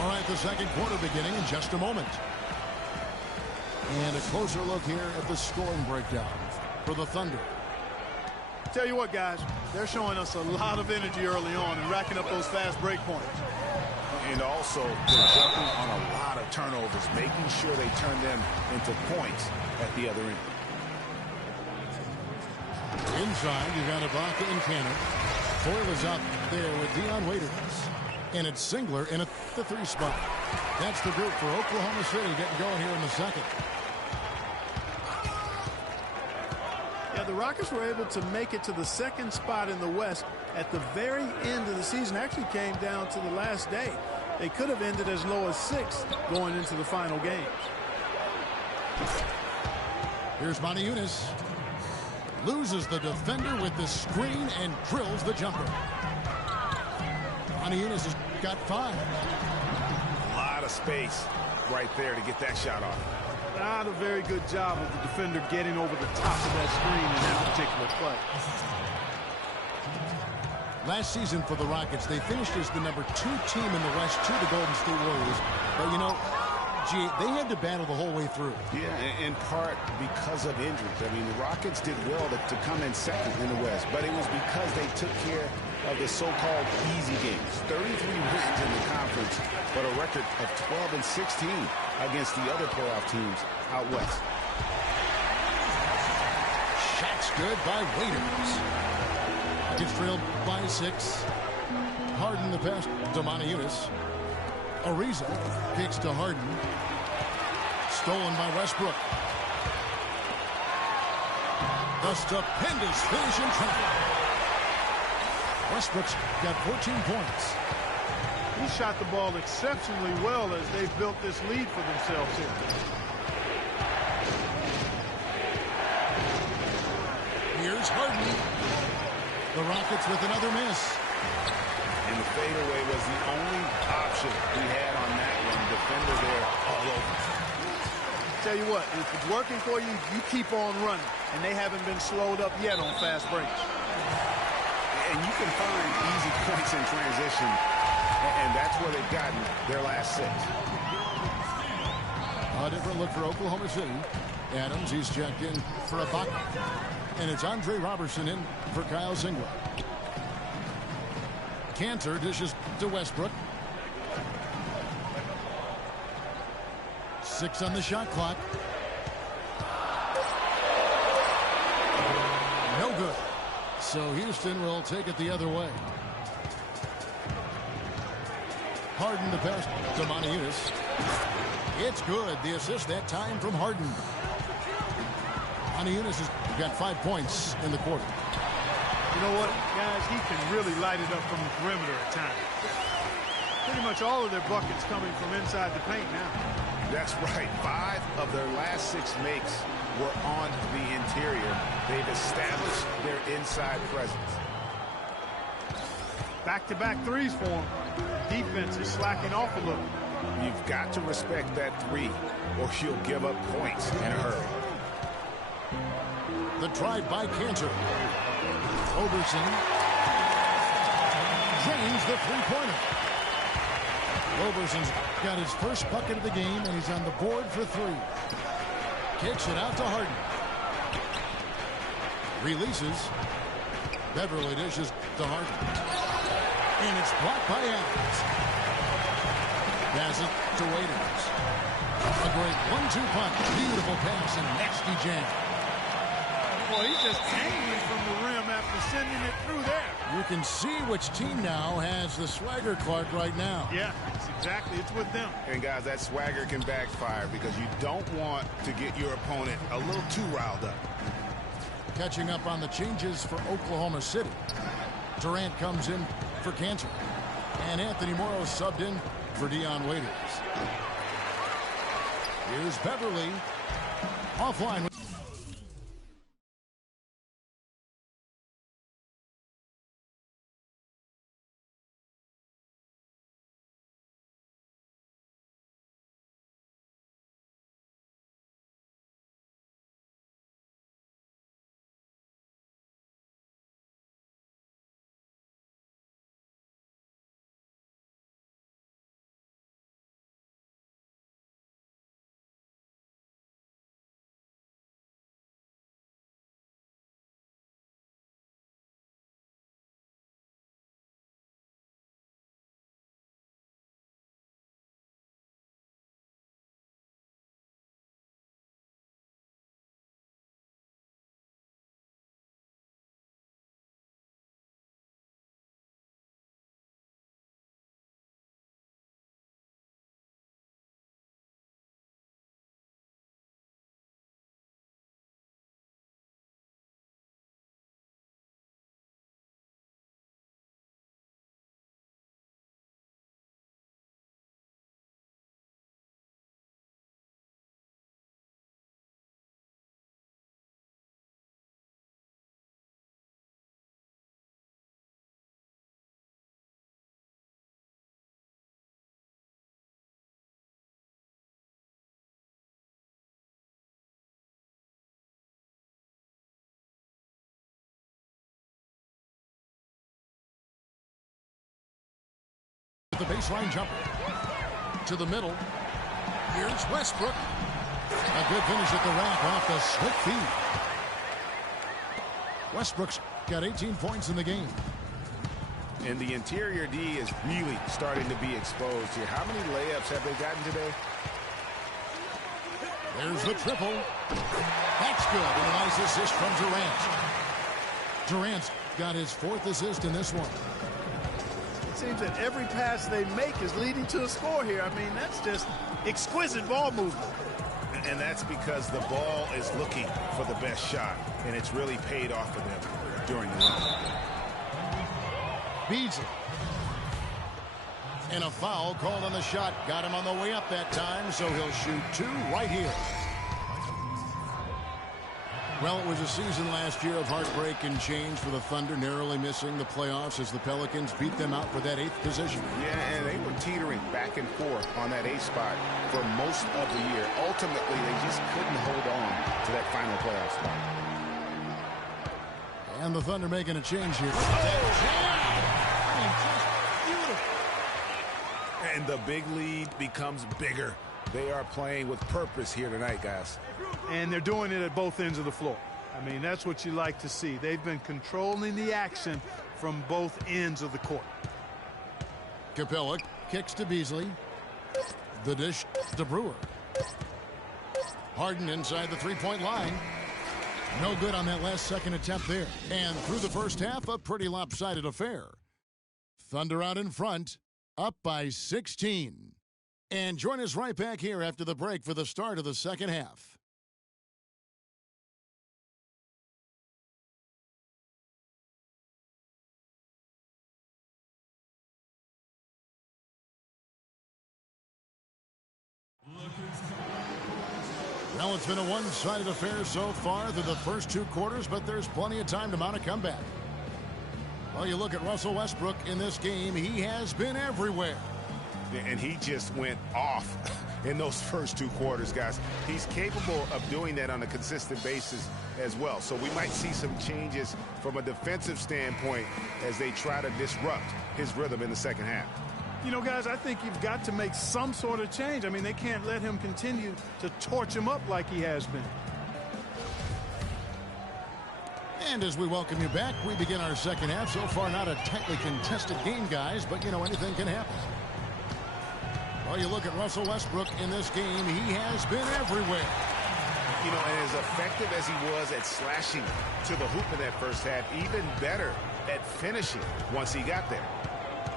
All right, the second quarter beginning in just a moment. And a closer look here at the scoring breakdown for the Thunder. Tell you what, guys, they're showing us a lot of energy early on and racking up those fast break points. And also, they're jumping on a lot of turnovers, making sure they turn them into points at the other end. Inside, you got Ibaka and Kanter. Foyle is out there with Dion Waiters. And it's Singler in the three spot. That's the group for Oklahoma City getting going here in the second. Yeah, the Rockets were able to make it to the second spot in the West at the very end of the season. Actually came down to the last day. They could have ended as low as 6 going into the final games. Here's Motiejunas. Loses the defender with the screen and drills the jumper. Motiejunas has got 5. A lot of space right there to get that shot off. Not a very good job of the defender getting over the top of that screen in that particular play. Last season for the Rockets, they finished as the number 2 team in the West to the Golden State Warriors. But, you know, gee, they had to battle the whole way through. Yeah, in part because of injuries. I mean, the Rockets did well to come in second in the West, but it was because they took care of the so-called easy games. 33 wins in the conference, but a record of 12 and 16 against the other playoff teams out west. Shot's good by Waiters. Gets trailed by 6. Harden the pass to Motiejunas. Ariza kicks to Harden. Stolen by Westbrook. The stupendous finish in traffic. Westbrook's got 14 points. He shot the ball exceptionally well as they've built this lead for themselves here. Here's Harden. The Rockets with another miss. And the fadeaway was the only option we had on that one. Defender there all over. Tell you what, if it's working for you, you keep on running. And they haven't been slowed up yet on fast breaks. And you can find easy points in transition. And that's where they've gotten their last 6. A different look for Oklahoma City. Adams, he's checked in for Ibaka. And it's Andre Robertson in for Kyle Singler. Kanter dishes to Westbrook. 6 on the shot clock. No good. So Houston will take it the other way. Harden the pass to Motiejunas. It's good. The assist that time from Harden. Motiejunas has got 5 points in the quarter. You know what, guys? He can really light it up from the perimeter at times. Pretty much all of their buckets coming from inside the paint now. That's right. 5 of their last 6 makes were on the interior. They've established their inside presence. Back-to-back threes for him. Defense is slacking off a little. You've got to respect that 3, or you'll give up points in a hurry. The drive by Kanter. Robertson drains the three-pointer. Roberson's got his first bucket of the game, and he's on the board for 3. Kicks it out to Harden. Releases. Beverly dishes to Harden. And it's blocked by Adams. Pass it to Waiters. A great 1-2 punch. Beautiful pass and nasty jam. Well, he's just hanging from the rim after sending it through there. You can see which team now has the swagger, Clark, right now. Yeah, it's with them. And, guys, that swagger can backfire because you don't want to get your opponent a little too riled up. Catching up on the changes for Oklahoma City. Durant comes in for Cantor. And Anthony Morrow subbed in for Dion Waiters. Here's Beverly. Offline. The baseline jumper to the middle. Here's Westbrook. A good finish at the rack off the slick feed. Westbrook's got 18 points in the game. And the interior D is really starting to be exposed here. How many layups have they gotten today? There's the triple. That's good. And a nice assist from Durant. Durant's got his 4th assist in this one. It seems that every pass they make is leading to a score here. I mean, that's just exquisite ball movement. And that's because the ball is looking for the best shot, and it's really paid off for them during the run. Beasley. And a foul called on the shot. Got him on the way up that time, so he'll shoot 2 right here. Well, it was a season last year of heartbreak and change for the Thunder, narrowly missing the playoffs as the Pelicans beat them out for that 8th position. Yeah, and they were teetering back and forth on that 8th spot for most of the year. Ultimately, they just couldn't hold on to that final playoff spot. And the Thunder making a change here. And the big lead becomes bigger. They are playing with purpose here tonight, guys. And they're doing it at both ends of the floor. I mean, that's what you like to see. They've been controlling the action from both ends of the court. Capella kicks to Beasley. The dish to Brewer. Harden inside the three-point line. No good on that last second attempt there. And through the first half, a pretty lopsided affair. Thunder out in front, up by 16. And join us right back here after the break for the start of the second half. Well, it's been a one-sided affair so far through the first 2 quarters, but there's plenty of time to mount a comeback. Well, you look at Russell Westbrook in this game, he has been everywhere. And he just went off in those first 2 quarters, guys. He's capable of doing that on a consistent basis as well. So we might see some changes from a defensive standpoint as they try to disrupt his rhythm in the second half. You know, guys, I think you've got to make some sort of change. I mean, they can't let him continue to torch him up like he has been. And as we welcome you back, we begin our second half. So far, not a tightly contested game, guys, but, you know, anything can happen. Well, you look at Russell Westbrook in this game. He has been everywhere. You know, and as effective as he was at slashing to the hoop in that first half, even better at finishing once he got there.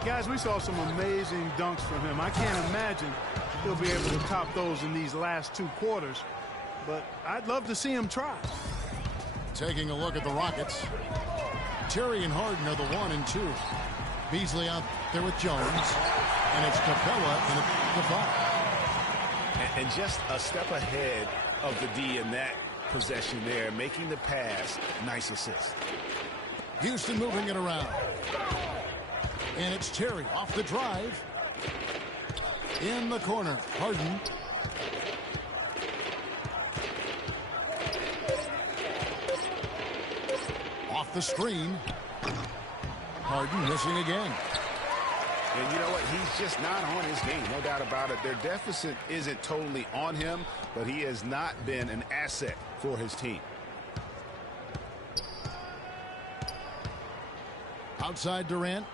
Guys, we saw some amazing dunks from him. I can't imagine he'll be able to top those in these last 2 quarters, but I'd love to see him try. Taking a look at the Rockets. Terry and Harden are the 1 and 2. Beasley out there with Jones, and it's Capella in the 5. And just a step ahead of the D in that possession there, making the pass. Nice assist. Houston moving it around. And it's Terry off the drive. In the corner, Harden. Off the screen. Harden missing again. And you know what? He's just not on his game, no doubt about it. Their deficit isn't totally on him, but he has not been an asset for his team. Outside Durant.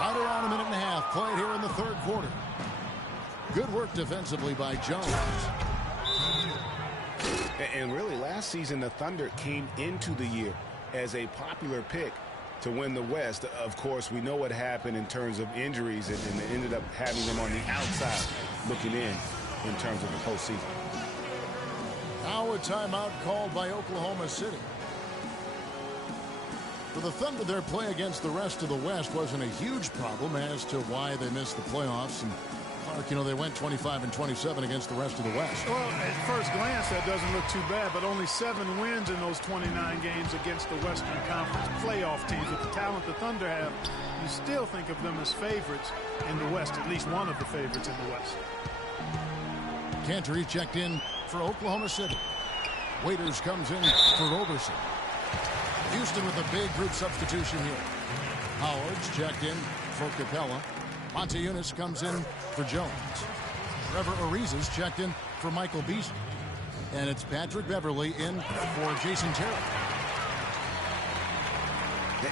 Right around a minute and a half played here in the 3rd quarter. Good work defensively by Jones. And really, last season, the Thunder came into the year as a popular pick to win the West. Of course, we know what happened in terms of injuries, and they ended up having them on the outside looking in terms of the postseason. Now a timeout called by Oklahoma City. For the Thunder, their play against the rest of the West wasn't a huge problem as to why they missed the playoffs. And Clark, you know, they went 25 and 27 against the rest of the West. Well, at first glance, that doesn't look too bad, but only 7 wins in those 29 games against the Western Conference playoff teams. With the talent the Thunder have, you still think of them as favorites in the West, at least one of the favorites in the West. Cantor checked in for Oklahoma City. Waiters comes in for Roberson. Houston with a big group substitution here. Howard's checked in for Capella. Montejunas comes in for Jones. Trevor Ariza's checked in for Michael Beasley. And it's Patrick Beverly in for Jason Terry.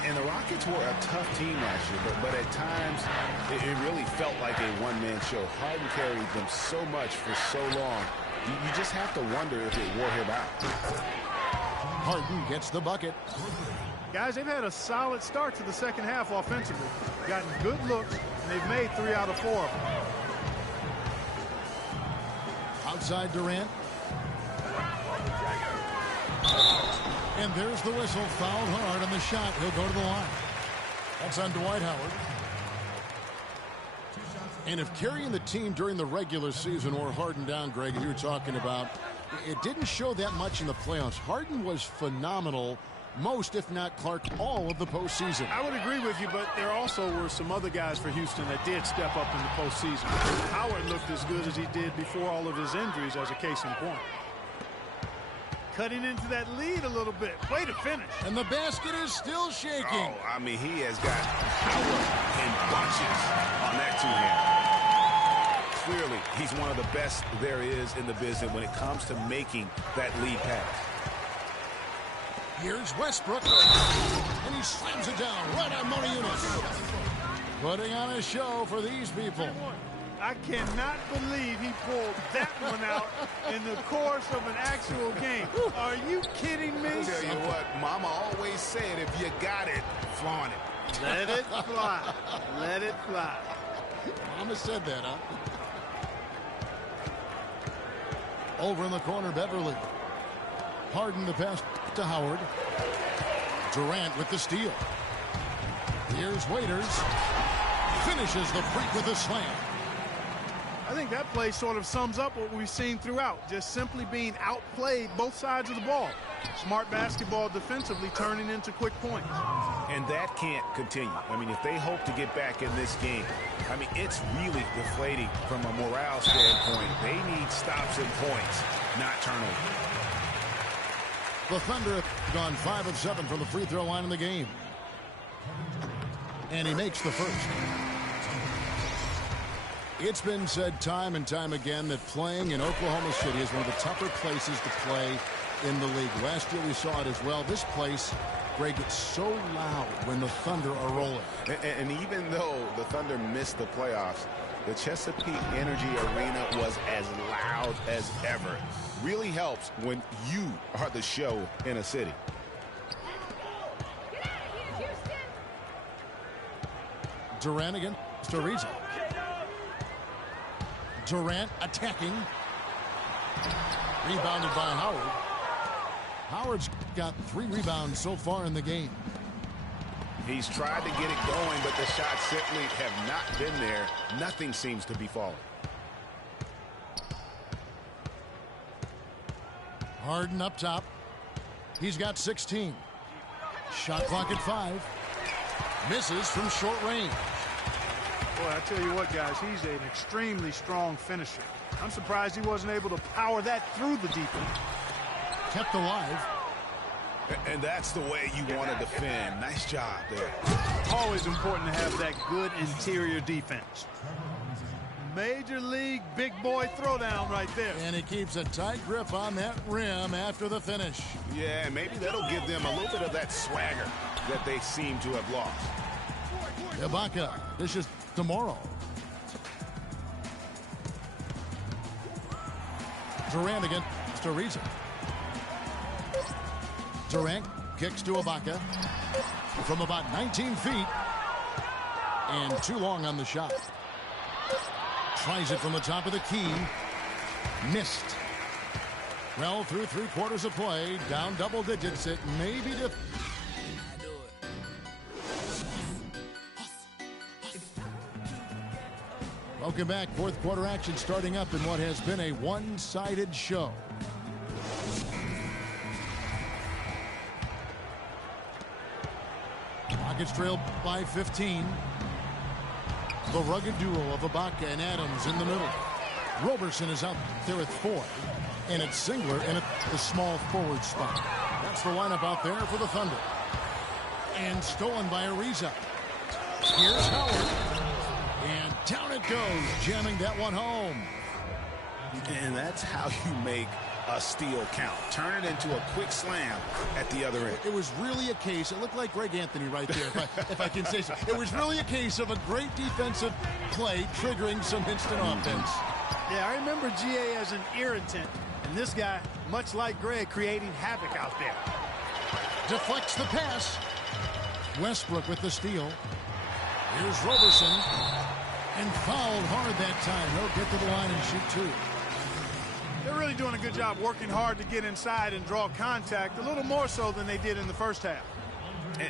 And the Rockets were a tough team last year, but at times it really felt like a one-man show. Harden carried them so much for so long. You just have to wonder if it wore him out. Harden gets the bucket. Guys, they've had a solid start to the second half offensively. Gotten good looks, and they've made 3 out of 4 of them. Outside Durant. And there's the whistle. Fouled hard on the shot. He'll go to the line. That's on Dwight Howard. And if carrying the team during the regular season or Harden down, Greg, as you were talking about, it didn't show that much in the playoffs. Harden was phenomenal most, if not Clark, all of the postseason. I would agree with you, but there also were some other guys for Houston that did step up in the postseason. Howard looked as good as he did before all of his injuries, as a case in point. Cutting into that lead a little bit. Way to finish. And the basket is still shaking. Oh, I mean, he has got power in bunches on that two-hand. Clearly, he's one of the best there is in the business when it comes to making that lead pass. Here's Westbrook. And he slams it down right on Montejunas. Putting on a show for these people. I cannot believe he pulled that one out in the course of an actual game. Are you kidding me? I'll tell you what, Mama always said, if you got it, flaunt it. Let it fly. Let it fly. Mama said that, huh? Over in the corner, Beverly. Harden the pass to Howard. Durant with the steal. Here's Waiters. Finishes the freak with a slam. I think that play sort of sums up what we've seen throughout. Just simply being outplayed both sides of the ball. Smart basketball defensively turning into quick points. And that can't continue. I mean, if they hope to get back in this game, I mean, it's really deflating from a morale standpoint. They need stops and points, not turnovers. The Thunder have gone 5 of 7 from the free throw line in the game. And he makes the first. It's been said time and time again that playing in Oklahoma City is one of the tougher places to play in the league. Last year we saw it as well. This place, Greg, gets so loud when the Thunder are rolling. And even though the Thunder missed the playoffs, the Chesapeake Energy Arena was as loud as ever. Really helps when you are the show in a city. Durant against Ariza. Durant attacking. Rebounded by Howard. Howard's got 3 rebounds so far in the game. He's tried to get it going, but the shots simply have not been there. Nothing seems to be falling. Harden up top. He's got 16. Shot clock at 5. Misses from short range. Boy, I tell you what, guys, he's an extremely strong finisher. I'm surprised he wasn't able to power that through the defense. Kept alive. And that's the way you want to defend. Nice job there. Always important to have that good interior defense. Major league big boy throwdown right there. And he keeps a tight grip on that rim after the finish. Yeah, maybe that'll give them a little bit of that swagger that they seem to have lost. Ibaka, this is tomorrow. Durant against Ariza. Durant kicks to Ibaka from about 19 feet. And too long on the shot. Tries it from the top of the key. Missed. Well, through 3/4 of play, down double digits. It may be different. Welcome back. 4th quarter action starting up in what has been a one-sided show. Rockets trail by 15. The rugged duo of Ibaka and Adams in the middle. Roberson is out there at 4. And it's Singler in the small forward spot. That's the lineup out there for the Thunder. And stolen by Ariza. Here's Howard. And down it goes, jamming that one home. And that's how you make a steal count. Turn it into a quick slam at the other end. It was really a case, it looked like Greg Anthony right there, if I can say so. It was really a case of a great defensive play triggering some instant offense. Yeah, I remember GA as an irritant. And this guy, much like Greg, creating havoc out there. Deflects the pass. Westbrook with the steal. Here's Roberson. And fouled hard that time. He'll get to the line and shoot 2. They're really doing a good job working hard to get inside and draw contact, a little more so than they did in the first half.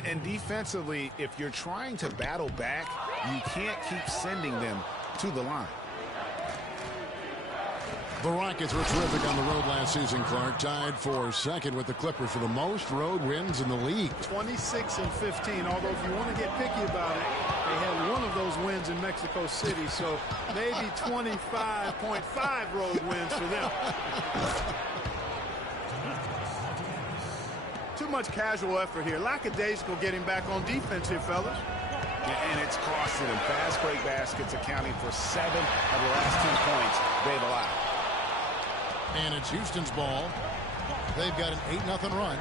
And defensively, if you're trying to battle back, you can't keep sending them to the line. The Rockets were terrific on the road last season, Clark. Tied for second with the Clippers for the most road wins in the league. 26 and 15, although if you want to get picky about it, they had one of those wins in Mexico City, so maybe 25.5 road wins for them. Too much casual effort here. Lackadaisical getting back on defense here, fellas. And it's costing them. Fast break baskets accounting for 7 of the last 10 points they've allowed. And it's Houston's ball. They've got an 8-0 run.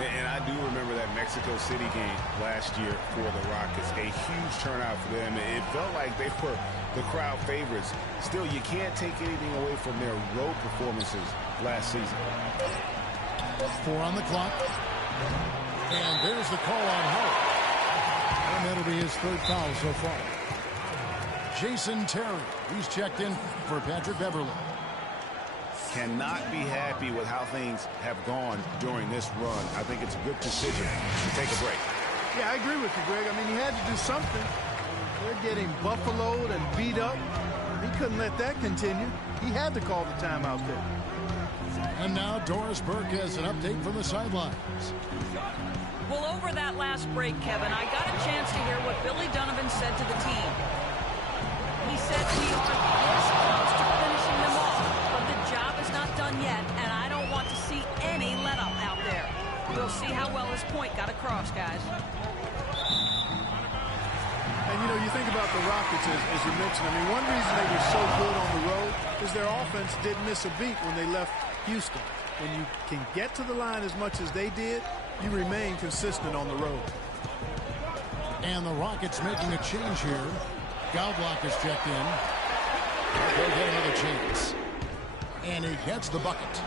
And I do remember that Mexico City game last year for the Rockets. A huge turnout for them. It felt like they were the crowd favorites. Still, you can't take anything away from their road performances last season. 4 on the clock. And there's the call on Howard. And that'll be his 3rd foul so far. Jason Terry, he's checked in for Patrick Beverly. Cannot be happy with how things have gone during this run. I think it's a good decision to take a break. Yeah, I agree with you, Greg. I mean, he had to do something. They're getting buffaloed and beat up. He couldn't let that continue. He had to call the timeout there. And now Doris Burke has an update from the sidelines. Well, over that last break, Kevin, I got a chance to hear what Billy Donovan said to the team. He said we are this close to finishing them off, but the job is not done yet, and I don't want to see his point got across, guys. And, you know, you think about the Rockets, as you mentioned. I mean, one reason they were so good on the road is their offense didn't miss a beat when they left Houston. When you can get to the line as much as they did, you remain consistent on the road. And the Rockets making a change here. Goudlock is checked in. They'll get another chance. And he gets the bucket.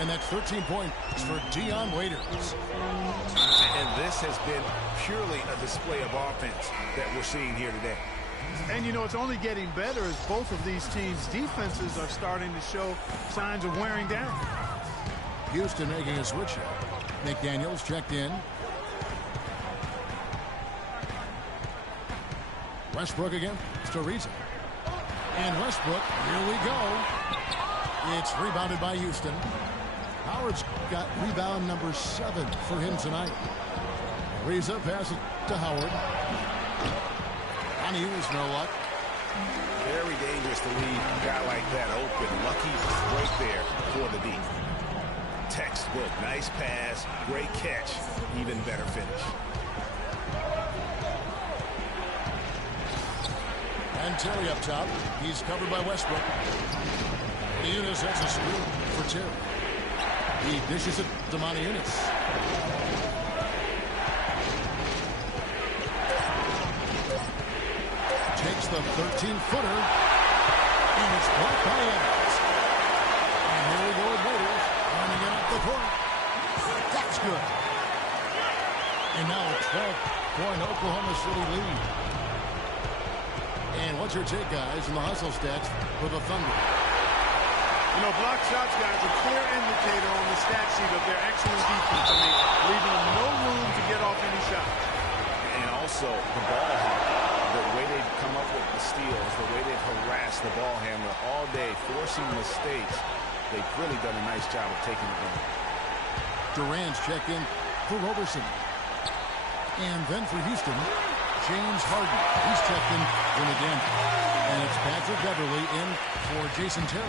And that's 13 points for Dion Waiters. And this has been purely a display of offense that we're seeing here today. And, you know, it's only getting better as both of these teams' defenses are starting to show signs of wearing down. Houston making a switch here. McDaniels checked in. Westbrook again. Storiza. And Westbrook, here we go. It's rebounded by Houston. Howard's got rebound number 7 for him tonight. Ariza passes to Howard. On Hughes, no luck. Very dangerous to leave a guy like that open. Lucky right there for the D. Textbook, nice pass, great catch, even better finish. And Terry up top. He's covered by Westbrook. Eunice has a screen for Terry. He dishes it to Monty Eunice. Takes the 13-footer. And it's blocked by Evans. And here we go with Waiters. Trying to get up the court. That's good. And now a 12-point Oklahoma City lead. And what's your take, guys, in the hustle stats for the Thunder? You know, block shots, guys, a clear indicator on the stat sheet of their excellent defense. I mean, leaving them no room to get off any shot. And also the ball handler, the way they come up with the steals, the way they've harassed the ball handler all day, forcing mistakes. They've really done a nice job of taking it down. Durant's checked in for Roberson. And then for Houston, James Harden. He's checked in again. And it's Patrick Beverly in for Jason Terry.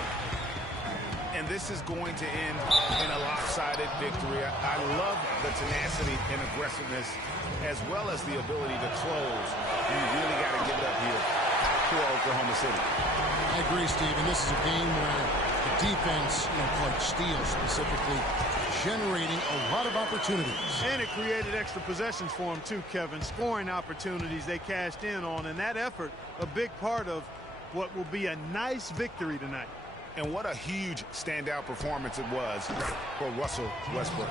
And this is going to end in a lopsided victory. I love the tenacity and aggressiveness as well as the ability to close. You really got to give it up here for Oklahoma City. I agree, Steve. And this is a game where the defense, called steals specifically, generating a lot of opportunities. And it created extra possessions for them, too, Kevin. Scoring opportunities they cashed in on. And that effort, a big part of what will be a nice victory tonight. And what a huge standout performance it was for Russell Westbrook.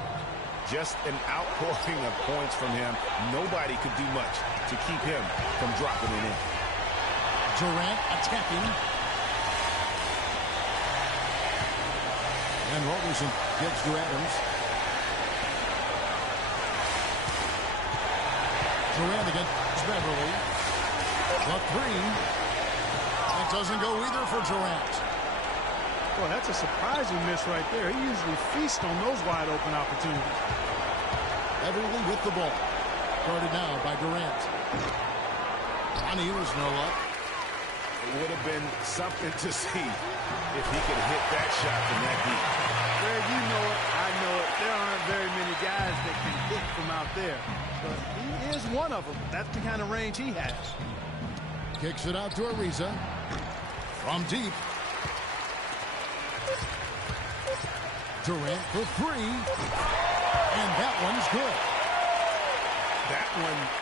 Just an outpouring of points from him. Nobody could do much to keep him from dropping it in. Durant attacking. And Roberson gets to Adams. Durant against Beverly. The 3. That doesn't go either for Durant. Boy, that's a surprising miss right there. He usually feasts on those wide open opportunities. Beverly with the ball. Guarded now by Durant. Monty was no luck. It would have been something to see if he could hit that shot from that deep. Greg, you know it. I know it. There aren't very many guys that can hit from out there. But he is one of them. That's the kind of range he has. Kicks it out to Ariza. From deep. Durant for 3. And that one's good. That one